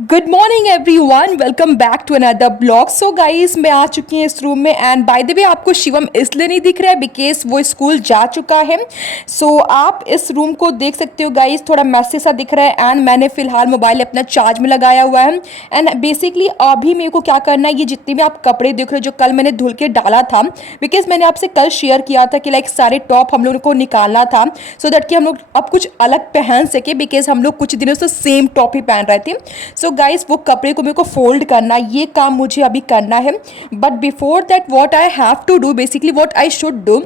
Good morning everyone, welcome back to another blog. So guys, मैं आ चुकी हूँ इस रूम में एंड बाय द वे आपको शिवम इसलिए नहीं दिख रहा है बिकॉज वो स्कूल जा चुका है। सो आप इस रूम को देख सकते हो गाइस, थोड़ा मैसी सा दिख रहा है एंड मैंने फिलहाल मोबाइल अपना चार्ज में लगाया हुआ है। एंड बेसिकली अभी मेरे को क्या करना है, ये जितने भी आप कपड़े देख रहे हो जो कल मैंने धुल के डाला था, बिकॉज मैंने आपसे कल शेयर किया था कि लाइक सारे टॉप हम लोगों को निकालना था सो दैट कि हम लोग अब कुछ अलग पहन सके, बिकॉज हम लोग कुछ दिनों से सेम टॉप ही पहन रहे थे। सो गाइस, वो कपड़े को मेरे को फोल्ड करना, ये काम मुझे अभी करना है। But before that what I have to do, basically what I should do,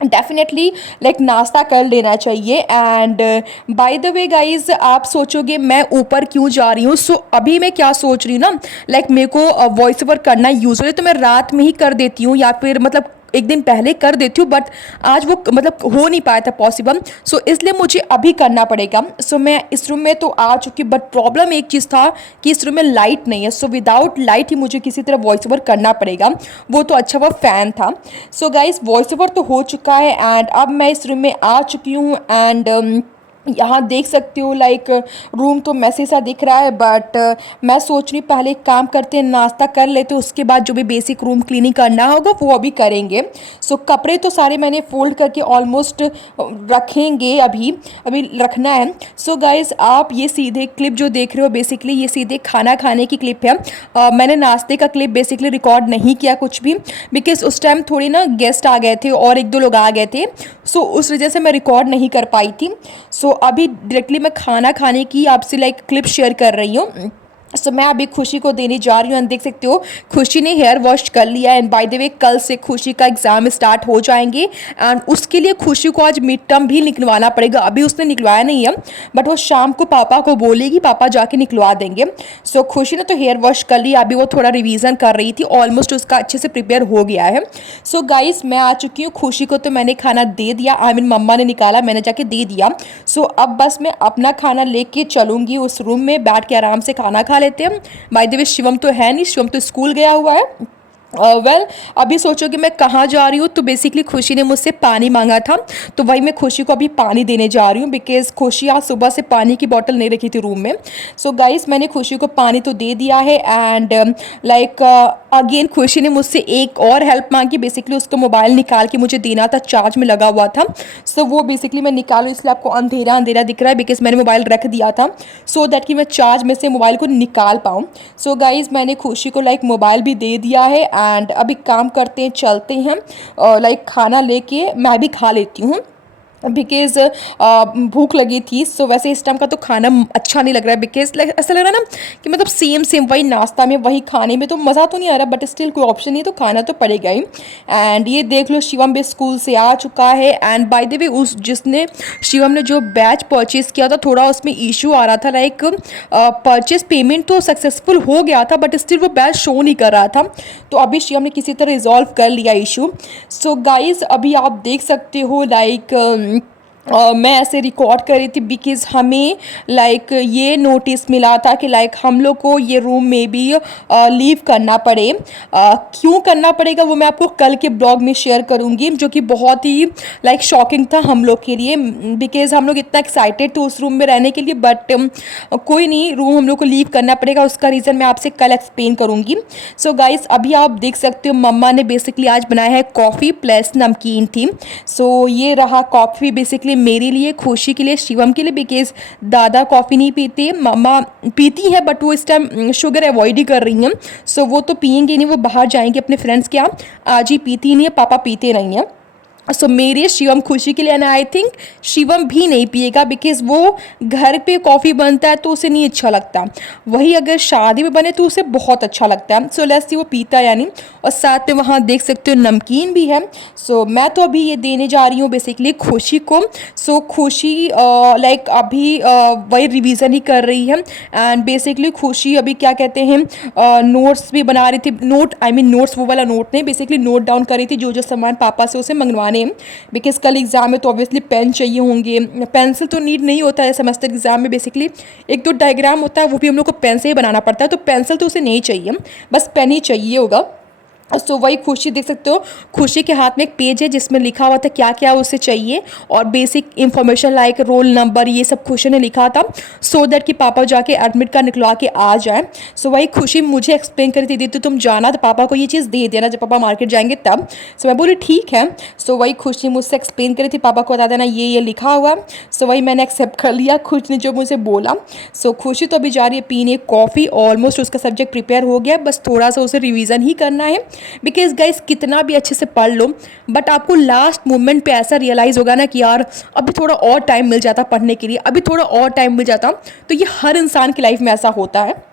definitely like नाश्ता कर लेना चाहिए। And by the way guys, आप सोचोगे मैं ऊपर क्यों जा रही हूँ। सो अभी मैं क्या सोच रही हूँ ना, लाइक मेरे को वॉइस ओवर करना यूजुअली तो मैं रात में ही कर देती हूँ या फिर मतलब एक दिन पहले कर देती हूँ, बट आज वो मतलब हो नहीं पाया था पॉसिबल। सो इसलिए मुझे अभी करना पड़ेगा। सो मैं इस रूम में तो आ चुकी, बट प्रॉब्लम एक चीज़ था कि इस रूम में लाइट नहीं है। सो विदाउट लाइट ही मुझे किसी तरह वॉइस ओवर करना पड़ेगा। वो तो अच्छा वो फ़ैन था। सो गाइस, वॉइस ओवर तो हो चुका है एंड अब मैं इस रूम में आ चुकी हूँ। एंड यहाँ देख सकते हो लाइक रूम तो मैसी सा दिख रहा है, बट मैं सोच रही पहले एक काम करते हैं, नाश्ता कर लेते हैं, उसके बाद जो भी बेसिक रूम क्लीनिंग करना होगा वो अभी करेंगे। सो कपड़े तो सारे मैंने फोल्ड करके ऑलमोस्ट रखेंगे, अभी अभी रखना है। सो गाइज, आप ये सीधे क्लिप जो देख रहे हो बेसिकली ये सीधे खाना खाने की क्लिप है। मैंने नाश्ते का क्लिप बेसिकली रिकॉर्ड नहीं किया कुछ भी, बिकॉज उस टाइम थोड़ी ना गेस्ट आ गए थे और एक दो लोग आ गए थे। सो उस वजह से मैं रिकॉर्ड नहीं कर पाई थी। सो अभी डायरेक्टली मैं खाना खाने की आपसे लाइक क्लिप शेयर कर रही हूँ। सो मैं अभी खुशी को देने जा रही हूँ एंड देख सकते हो खुशी ने हेयर वॉश कर लिया। एंड बाय द वे, कल से खुशी का एग्ज़ाम स्टार्ट हो जाएंगे एंड उसके लिए खुशी को आज मिड टर्म भी निकलवाना पड़ेगा। अभी उसने निकलवाया नहीं है, बट वो शाम को पापा को बोलेगी, पापा जाके निकलवा देंगे। सो खुशी ने तो हेयर वॉश कर लिया, अभी वो थोड़ा रिवीजन कर रही थी, ऑलमोस्ट उसका अच्छे से प्रिपेयर हो गया है। सो गाइस, मैं आ चुकी हूँ। खुशी को तो मैंने खाना दे दिया, आई मीन मम्मा ने निकाला, मैंने जाके दे दिया। सो अब बस मैं अपना खाना लेके चलूँगी उस रूम में, बैठ के आराम से खाना खा लेते हैं। बाय द वे, शिवम तो है नहीं, शिवम तो स्कूल गया हुआ है। अभी सोचो कि मैं कहाँ जा रही हूँ, तो बेसिकली खुशी ने मुझसे पानी मांगा था, तो वही मैं खुशी को अभी पानी देने जा रही हूँ, बिकॉज खुशी आज सुबह से पानी की बॉटल नहीं रखी थी रूम में। सो गाइस, मैंने खुशी को पानी तो दे दिया है। एंड लाइक अगेन खुशी ने मुझसे एक और हेल्प मांगी, बेसिकली उसको मोबाइल निकाल के मुझे देना था, चार्ज में लगा हुआ था। सो वो बेसिकली मैं निकालूँ, इसलिए आपको अंधेरा अंधेरा दिख रहा है, बिकॉज मैंने मोबाइल रख दिया था सो दैट कि मैं चार्ज में से मोबाइल को निकाल पाऊँ। सो गाइज, मैंने खुशी को लाइक मोबाइल भी दे दिया है एंड अभी काम करते हैं, चलते हैं। लाइक खाना लेके मैं भी खा लेती हूँ, बिकॉज भूख लगी थी। सो वैसे इस टाइम का तो खाना अच्छा नहीं लग रहा है, बिकॉज ऐसा लग रहा है ना कि मतलब सेम सेम वही नाश्ता में वही खाने में तो मज़ा तो नहीं आ रहा, बट स्टिल कोई ऑप्शन नहीं है तो खाना तो पड़ेगा ही। एंड ये देख लो, शिवम भी स्कूल से आ चुका है। एंड बाय द वे, उस जिसने शिवम ने जो बैच परचेज़ किया था, थोड़ा उसमें इशू आ रहा था, लाइक परचेज पेमेंट तो सक्सेसफुल हो गया था, बट स्टिल वो बैच शो नहीं कर रहा था। तो अभी शिवम ने किसी तरह रिजॉल्व कर लिया इशू। सो गाइज, अभी आप देख सकते हो लाइक मैं ऐसे रिकॉर्ड कर रही थी, बिकॉज हमें लाइक ये नोटिस मिला था कि लाइक हम लोग को ये रूम में भी लीव करना पड़े। क्यों करना पड़ेगा वो मैं आपको कल के ब्लॉग में शेयर करूँगी, जो कि बहुत ही लाइक शॉकिंग था हम लोग के लिए, बिकॉज हम लोग इतना एक्साइटेड थे उस रूम में रहने के लिए, बट कोई नहीं, रूम हम लोग को लीव करना पड़ेगा, उसका रीज़न मैं आपसे कल एक्सप्लेन करूँगी। सो गाइस, अभी आप देख सकते हो मम्मा ने बेसिकली आज बनाया है कॉफ़ी प्लस नमकीन थी। सो ये रहा कॉफ़ी बेसिकली मेरे लिए, खुशी के लिए, शिवम के लिए, बिकॉज दादा कॉफ़ी नहीं पीते, मम्मा पीती है बट वो इस टाइम शुगर अवॉइड ही कर रही हैं। सो वो तो पियेंगे नहीं, वो बाहर जाएंगे अपने फ्रेंड्स के यहाँ, आज ही पीती नहीं है, पापा पीते नहीं हैं। सो मेरे शिवम खुशी के लिए, एंड आई थिंक शिवम भी नहीं पिएगा, बिकॉज वो घर पे कॉफ़ी बनता है तो उसे नहीं अच्छा लगता, वही अगर शादी में बने तो उसे बहुत अच्छा लगता है। सो लेट्स सी वो पीता है या नहीं। और साथ में वहाँ देख सकते हो नमकीन भी है। सो मैं तो अभी ये देने जा रही हूँ बेसिकली खुशी को। सो खुशी लाइक अभी वही रिवीजन ही कर रही है। एंड बेसिकली खुशी अभी क्या कहते हैं, नोट्स भी बना रही थी, नोट आई मीन नोट्स वो वाला नोट नहीं, बेसिकली नोट डाउन कर रही थी जो जो सामान पापा से उसे मंगवाने, बिकॉज कल एग्जाम है तो ऑब्वियसली पेन चाहिए होंगे, पेंसिल तो नीड नहीं होता है सेमेस्टर एग्जाम में, बेसिकली एक दो डायग्राम होता है वो भी हम लोग को पेन से ही बनाना पड़ता है, तो पेंसिल तो उसे नहीं चाहिए, बस पेन ही चाहिए होगा। सो वही खुशी देख सकते हो, खुशी के हाथ में एक पेज है जिसमें लिखा हुआ था क्या क्या उसे चाहिए, और basic information like roll number ये सब खुशी ने लिखा था, सो दैट कि पापा जाके एडमिट कार्ड निकलवा के आ जाए। सो वही खुशी मुझे एक्सप्लेन करी थी, दीदी तुम जाना तो पापा को ये चीज़ दे देना जब पापा मार्केट जाएंगे तब। सो मैं बोली ठीक है। सो वही खुशी मुझसे एक्सप्लेन करी थी, पापा को बता देना ये लिखा हुआ। सो वही मैंने एक्सेप्ट कर लिया खुशी ने जो मुझे बोला। सो खुशी तो अभी जा रही है पीने कॉफ़ी, ऑलमोस्ट उसका सब्जेक्ट प्रिपेयर हो गया, बस थोड़ा सा उसे रिविज़न ही करना है। बिकॉज गाइस कितना भी अच्छे से पढ़ लो बट आपको लास्ट मोमेंट पे ऐसा रियलाइज़ होगा ना कि यार अभी थोड़ा और टाइम मिल जाता पढ़ने के लिए, अभी थोड़ा और टाइम मिल जाता। तो ये हर इंसान की लाइफ में ऐसा होता है।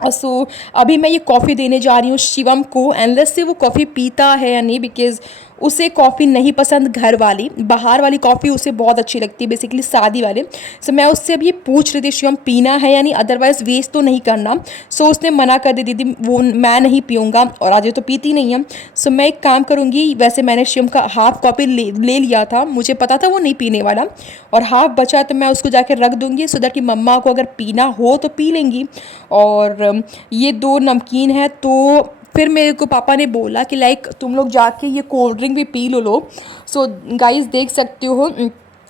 सो अभी मैं ये कॉफ़ी देने जा रही हूँ शिवम को, एंडलेस से वो कॉफ़ी पीता है या नहीं, बिकॉज़ उसे कॉफ़ी नहीं पसंद घर वाली, बाहर वाली कॉफ़ी उसे बहुत अच्छी लगती है, बेसिकली शादी वाले। सो मैं उससे अभी पूछ रही थी शिवम पीना है या नहीं, अदरवाइज़ वेस्ट तो नहीं करना। सो उसने मना कर दी, दीदी वो मैं नहीं पीऊँगा, और आज ये तो पीती नहीं है। सो मैं एक काम करूँगी, वैसे मैंने शिवम का हाफ़ कॉफ़ी ले लिया था, मुझे पता था वो नहीं पीने वाला, और हाफ़ बचा तो मैं उसको जाकर रख दूँगी सो दैट कि मम्मा को अगर पीना हो तो पी लेंगी। और ये 2 नमकीन है। तो फिर मेरे को पापा ने बोला कि लाइक तुम लोग जाके ये कोल्ड ड्रिंक भी पी लो। सो गाइस देख सकते हो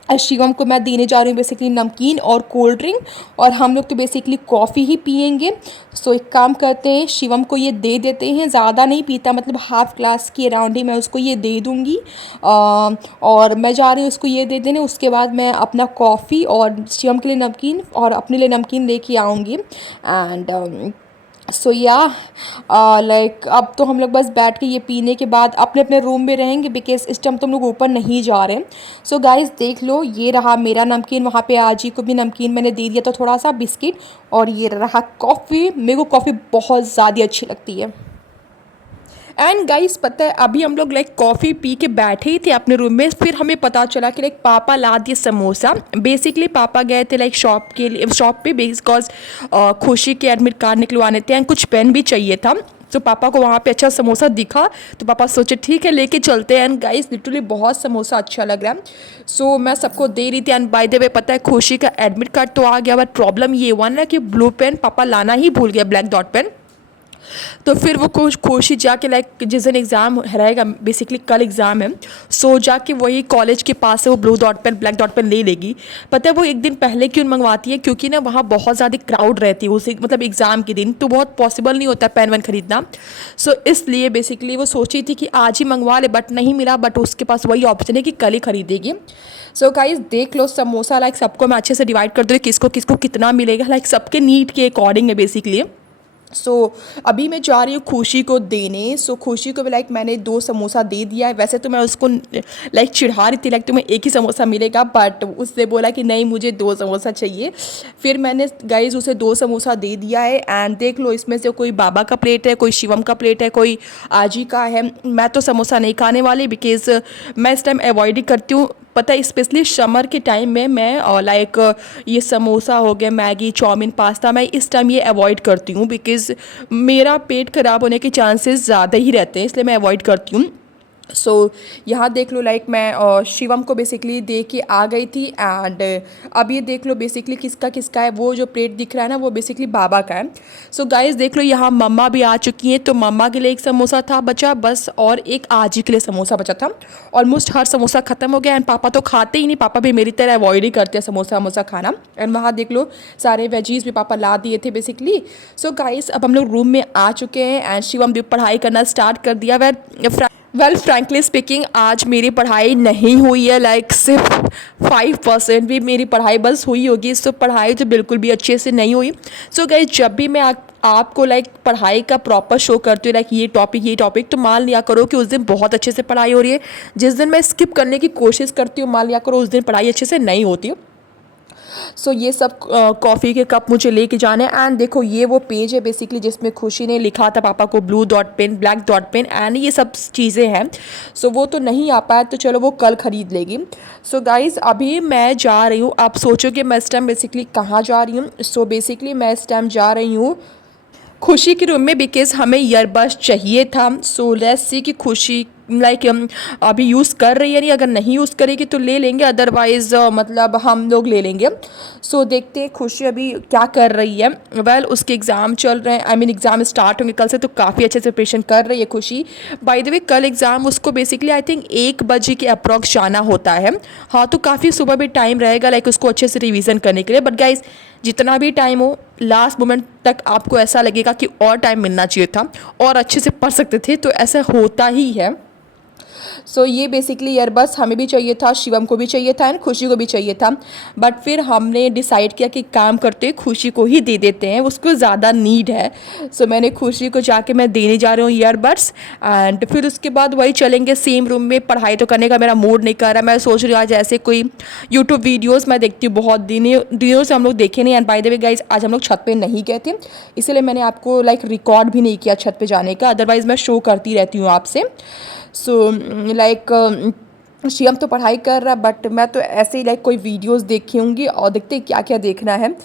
शिवम को मैं देने जा रही हूँ बेसिकली नमकीन और कोल्ड ड्रिंक, और हम लोग तो बेसिकली कॉफ़ी ही पियेंगे। सो एक काम करते हैं शिवम को ये दे देते हैं, ज़्यादा नहीं पीता, मतलब हाफ़ ग्लास के अराउंड ही मैं उसको ये दे दूँगी। और मैं जा रही हूँ उसको ये दे देने, उसके बाद मैं अपना कॉफ़ी और शिवम के लिए नमकीन और अपने लिए नमकीन लेके आऊँगी। एंड सो या लाइक अब तो हम लोग बस बैठ के ये पीने के बाद अपने अपने रूम में रहेंगे, बिकॉज इस टाइम तो हम लोग ऊपर नहीं जा रहे हैं। सो गाइस देख लो ये रहा मेरा नमकीन, वहाँ पे आजी को भी नमकीन मैंने दे दिया, तो थोड़ा सा बिस्किट, और ये रहा कॉफ़ी। मेरे को कॉफ़ी बहुत ज़्यादा अच्छी लगती है। एंड गाइस पता है अभी हम लोग लाइक कॉफ़ी पी के बैठे ही थे अपने रूम में, फिर हमें पता चला कि लाइक पापा ला दिए समोसा। बेसिकली पापा गए थे लाइक शॉप पे बिकॉज खुशी के एडमिट कार्ड निकलवाने थे एंड कुछ पेन भी चाहिए था। तो पापा को वहाँ पे अच्छा समोसा दिखा, तो पापा सोचे ठीक है लेके चलते हैं। एंड गाइस लिटरली बहुत समोसा अच्छा लग रहा है। सो मैं सबको दे रही थी। एंड बाय द वे पता है खुशी का एडमिट कार्ड तो आ गया, बट प्रॉब्लम ये हुआ ना कि ब्लू पेन पापा लाना ही भूल गया, ब्लैक डॉट पेन। तो फिर वो कोशिश जाके लाइक जिस दिन एग्ज़ाम रहेगा, बेसिकली कल एग्ज़ाम है, सो जाके वही कॉलेज के पास से वो blue dot pen black dot pen ले लेगी। पता है वो एक दिन पहले क्यों मंगवाती है, क्योंकि ना वहाँ बहुत ज़्यादा क्राउड रहती है उसे, मतलब एग्ज़ाम के दिन तो बहुत पॉसिबल नहीं होता पेन वेन खरीदना। सो इसलिए बेसिकली वो सोची थी कि आज ही मंगवा ले, बट नहीं मिला, बट उसके पास वही ऑप्शन है कि कल ही खरीदेगी। सो गाइस देख लो समोसा लाइक सबको मैं अच्छे से डिवाइड कर दूँ किसको किसको कितना मिलेगा, लाइक सबके नीड के अकॉर्डिंग है बेसिकली। सो अभी मैं जा रही हूँ खुशी को देने। सो खुशी को भी लाइक मैंने 2 समोसा दे दिया है। वैसे तो मैं उसको लाइक चिढ़ा रही थी लाइक तुम्हें एक ही समोसा मिलेगा, बट उसने बोला कि नहीं मुझे 2 समोसा चाहिए। फिर मैंने गाइज उसे 2 समोसा दे दिया है। एंड देख लो इसमें से कोई बाबा का प्लेट है, कोई शिवम का प्लेट है, कोई आजी का है। मैं तो समोसा नहीं खाने वाली बिकॉज मैं इस टाइम अवॉइड ही करती हूँ। पता है स्पेशली समर के टाइम में मैं लाइक ये समोसा हो गया, मैगी, चाउमीन, पास्ता, मैं इस टाइम ये अवॉइड करती हूँ बिकॉज़ मेरा पेट ख़राब होने के चांसेस ज़्यादा ही रहते हैं, इसलिए मैं अवॉइड करती हूँ। सो यहाँ देख लो लाइक मैं शिवम को बेसिकली दे के आ गई थी। एंड अब ये देख लो बेसिकली किसका किसका है, वो जो प्लेट दिख रहा है ना वो बेसिकली बाबा का है। सो गाइस देख लो यहाँ मम्मा भी आ चुकी हैं, तो मम्मा के लिए एक समोसा था बचा बस, और एक आजी के लिए समोसा बचा था। ऑलमोस्ट हर समोसा ख़त्म हो गया। एंड पापा तो खाते ही नहीं, पापा भी मेरी तरह अवॉइड ही करते हैं समोसा वमोसा खाना। एंड वहाँ देख लो सारे वेजीज़ भी पापा ला दिए थे बेसिकली। सो गाइस अब हम लोग रूम में आ चुके हैं एंड शिवम भी पढ़ाई करना स्टार्ट कर दिया। वेल फ्रैंकली स्पीकिंग आज मेरी पढ़ाई नहीं हुई है, लाइक सिर्फ 5% भी मेरी पढ़ाई बस हुई होगी। सो पढ़ाई तो बिल्कुल भी अच्छे से नहीं हुई। सो गाइस जब भी मैं आपको लाइक पढ़ाई का प्रॉपर शो करती हूँ लाइक ये टॉपिक, तो मान लिया करो कि उस दिन बहुत अच्छे से पढ़ाई हो रही है। जिस दिन मैं स्किप करने की कोशिश करती हूँ मान लिया करो उस दिन पढ़ाई अच्छे से नहीं होती। सो ये सब कॉफ़ी के कप मुझे लेके जाने। एंड देखो ये वो पेज है बेसिकली जिसमें खुशी ने लिखा था पापा को blue dot pen black dot pen and ये सब चीज़ें हैं। सो वो तो नहीं आ पाया, तो चलो वो कल ख़रीद लेगी। सो गाइज़ अभी मैं जा रही हूँ, आप सोचोगे मैं इस टाइम बेसिकली कहाँ जा रही हूँ। सो बेसिकली मैं इस टाइम जा रही हूँ खुशी के रूम में, बिकॉज हमें ईयरबड्स चाहिए था। सो लेट्स सी कि खुशी लाइक अभी यूज़ कर रही है नहीं, अगर नहीं यूज़ करेगी तो ले लेंगे, अदरवाइज़ मतलब हम लोग ले लेंगे। सो देखते हैं खुशी अभी क्या कर रही है। वेल उसके एग्ज़ाम चल रहे हैं, आई मीन एग्ज़ाम स्टार्ट होंगे कल से, तो काफ़ी अच्छे से प्रिपरेशन कर रही है खुशी। बाय द वे कल एग्ज़ाम उसको बेसिकली आई थिंक 1 बजे के अप्रॉक्स जाना होता है। हाँ, तो काफ़ी सुबह भी टाइम रहेगा लाइक उसको अच्छे से रिवीजन करने के लिए। बट गाइज जितना भी टाइम हो, लास्ट मोमेंट तक आपको ऐसा लगेगा कि और टाइम मिलना चाहिए था और अच्छे से पढ़ सकते थे, तो ऐसा होता ही है। सो ये बेसिकली ईयरबड्स हमें भी चाहिए था, शिवम को भी चाहिए था एंड खुशी को भी चाहिए था। बट फिर हमने डिसाइड किया कि काम करते खुशी को ही दे देते हैं, उसको ज़्यादा नीड है। सो मैंने खुशी को जाके मैं देने जा रही हूँ ईयरबड्स, एंड फिर उसके बाद वही चलेंगे सेम रूम में। पढ़ाई तो करने का मेरा मूड नहीं कर रहा, मैं सोच रही हूँ आज ऐसे कोई यूट्यूब वीडियोज़ मैं देखती हूँ, बहुत दिनों से हम लोग देखे नहीं। And by the way guys आज हम लोग छत पे नहीं गए थे, इसलिए मैंने आपको लाइक रिकॉर्ड भी नहीं किया छत पे जाने का, अदरवाइज़ मैं शो करती रहती हूँ आपसे। सो लाइक शिवम तो पढ़ाई कर रहा, बट मैं तो ऐसे ही लाइक कोई वीडियोस देखी होंगी और देखते क्या क्या देखना है।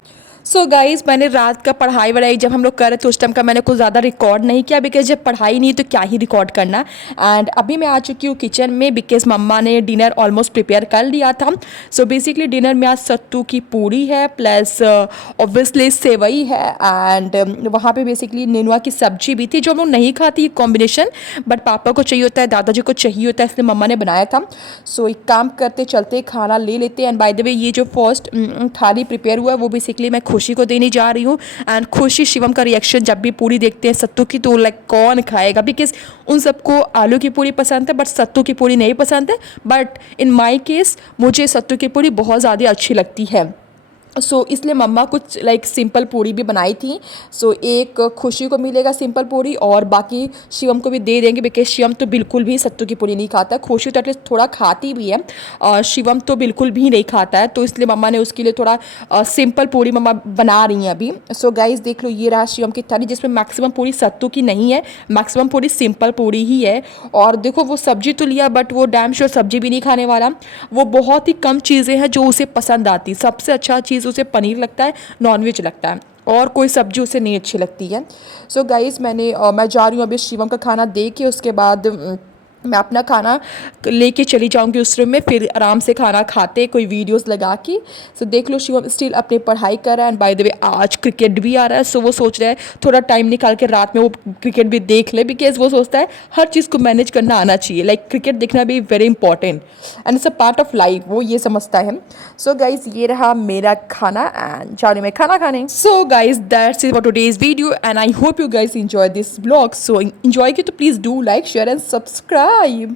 सो गाइज़ मैंने रात का पढ़ाई वढ़ाई जब हम लोग कर रहे थे उस टाइम का मैंने कुछ ज़्यादा रिकॉर्ड नहीं किया, बिकॉज जब पढ़ाई नहीं तो क्या ही रिकॉर्ड करना। एंड अभी मैं आ चुकी हूँ किचन में, बिकॉज मम्मा ने डिनर ऑलमोस्ट प्रिपेयर कर लिया था। सो बेसिकली डिनर में आज सत्तू की पूड़ी है, प्लस ऑब्वियसली सेवई है, एंड वहाँ पे बेसिकली नेनुआ की सब्जी भी थी जो हम लोग नहीं खाती कॉम्बिनेशन, बट पापा को चाहिए होता है, दादाजी को चाहिए होता है, इसलिए मम्मा ने बनाया था। सो एक काम करते चलते खाना ले लेते। एंड बाय द वे ये जो फर्स्ट थाली प्रिपेयर हुआ है वो बेसिकली मैं खुशी को देने जा रही हूँ। एंड खुशी शिवम का रिएक्शन जब भी पूरी देखते हैं सत्तू की, तो लाइक कौन खाएगा, बिकॉज उन सबको आलू की पूरी पसंद है बट सत्तू की पूरी नहीं पसंद है। बट इन माई केस मुझे सत्तू की पूरी बहुत ज़्यादा अच्छी लगती है। सो इसलिए मम्मा कुछ लाइक सिंपल पूड़ी भी बनाई थी। सो एक खुशी को मिलेगा सिंपल पूड़ी और बाकी शिवम को भी दे देंगे, बिकॉज शिवम तो बिल्कुल भी सत्तू की पूड़ी नहीं खाता। खुशी तो एटलीस्ट थोड़ा खाती भी है और शिवम तो बिल्कुल भी नहीं खाता है, तो इसलिए मम्मा ने उसके लिए थोड़ा सिंपल पूड़ी मम्मा बना रही हैं अभी। सो गाइज देख लो, ये रहा शिवम की थाली जिसमें मैक्सिमम पूड़ी सत्तू की नहीं है, मैक्सिमम पूड़ी सिंपल पूड़ी ही है। और देखो वो सब्जी तो लिया, बट वो डैम श्योर सब्जी भी नहीं खाने वाला। वो बहुत ही कम चीज़ें हैं जो उसे पसंद आती, सबसे अच्छा चीज़ उसे पनीर लगता है, नॉनवेज लगता है, और कोई सब्जी उसे नहीं अच्छी लगती है। सो गाइस मैं जा रही हूँ अभी शिवम का खाना दे के, उसके बाद मैं अपना खाना लेके चली जाऊंगी उस रूम में, फिर आराम से खाना खाते कोई वीडियोस लगा के। सो देख लो शिवम स्टिल अपनी पढ़ाई कर रहा है। एंड बाय द वे आज क्रिकेट भी आ रहा है, सो वो सोच रहा है थोड़ा टाइम निकाल के रात में वो क्रिकेट भी देख ले, बिकॉज वो सोचता है हर चीज़ को मैनेज करना आना चाहिए, लाइक क्रिकेट देखना भी very important and it's a part of life, वो ये समझता है। सो गाइज ये रहा मेरा खाना एंड जा रही मैं खाना खाने। So guys that's it for today's video and I hope you guys enjoy this vlog. So enjoy it, तो please do like, share and subscribe.